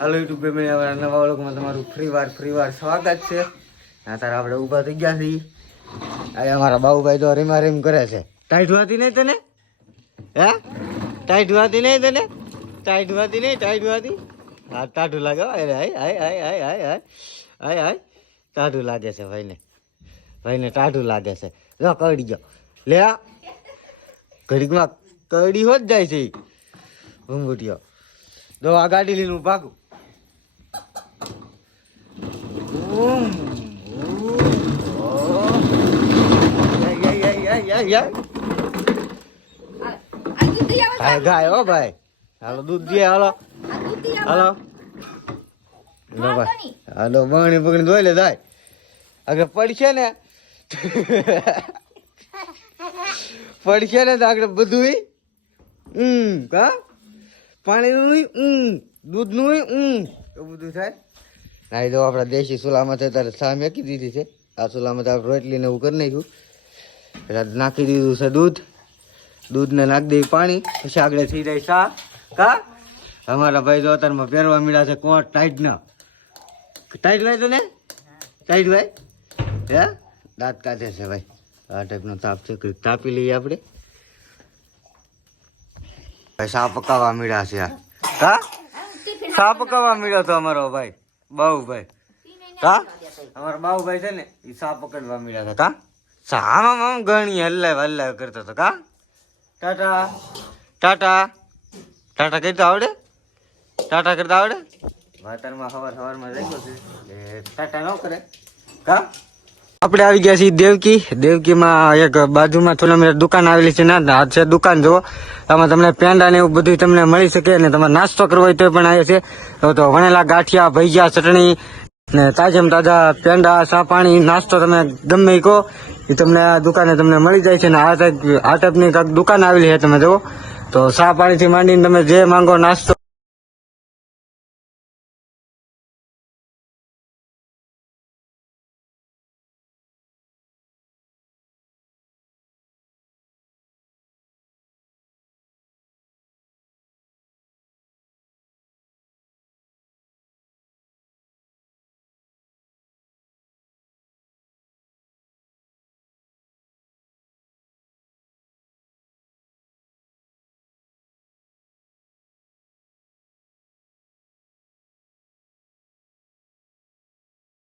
હાલો YouTube family, અમારા નવા વ્લોગમાં તમારું ફરીવાર સ્વાગત છે. અત્યારે આપણે ઊભા થઈ ગયા છીએ. આ અમારા બાબુભાઈ તો રીમા રીમ કરે છે. ટાઈટ વાતી નહીં તને? હે ટાઈટ વાતી નહીં તને? ટાઈટ વાતી નહીં? ટાઈટ વાતી? હા ટાઢું લાગે. હાય ટાઢું લાગે છે ભાઈને ટાઢું લાગે છે. જો કડી ગયો લે, ઘડીકમાં કડી હોત જાય છે ભૂંગુટીઓ. જો આ ગાડી લઈને હું ભાગું. ગાય હો ભાઈ, હાલો દૂધ દે. હાલો હાલો હાલો બગણી બગણી ધોઈ લે જાય. આગળ પડશે ને તો આગળ બધું કા પાણીનું દૂધનું એવું બધું થાય. ના તો આપણા દેશી ચૂલામાં અત્યારે ચા મેકી દીધી છે. આ ચૂલામાં તો આપણે રોટલીને એવું કરી નાખ્યું. એટલે નાખી દીધું છે દૂધને નાખી દઈ પાણી, પછી આગળ થઈ જાય ચા. કા અમારા ભાઈ તો અત્યારમાં પહેરવા મળ્યા છે કોટ ટાઈટ ના. ટાઈટ ભાઈ તો ને ટાઈટ ભાઈ હે દાંત કાઢે છે ભાઈ. આ ટાઈપનો તાપ છે, તાપી લઈએ આપણે. ભાઈ સા પકાવવા મળ્યા છે. કા સા પકાવવા મળ્યો તો અમારો ભાઈ બાબુભાઈ. કા અમારા બાબુભાઈ છે ને એ સા પકડવા મળ્યા હતા. કા સા આમ ગણી હલ્લાવ કરતો હતો. કા ટાટા ટાટા ટાટા કરતા આવડે? ટાટા કરતા આવડે? વાતરમાં સવારમાં રાખ્યો છે ટાટા ન કરે. કા આપણે આવી ગયા છીએ દેવકીમાં. એક બાજુમાં થોડા દુકાન આવેલી છે. ના આ છે દુકાન. જુઓ આમાં તમને પેંડા ને એવું બધું તમને મળી શકે. અને તમારે નાસ્તો કરવો હોય તો પણ આવે છે. તો વણેલા ગાંઠિયા, ભજીયા, ચટણી ને તાજા પેંડા, ચા પાણી, નાસ્તો તમે ગમે એ કહો એ તમને આ દુકાને તમને મળી જાય છે. ને આ ટાઈપની દુકાન આવેલી છે. તમે જુઓ તો ચા પાણીથી માંડીને તમે જે માંગો નાસ્તો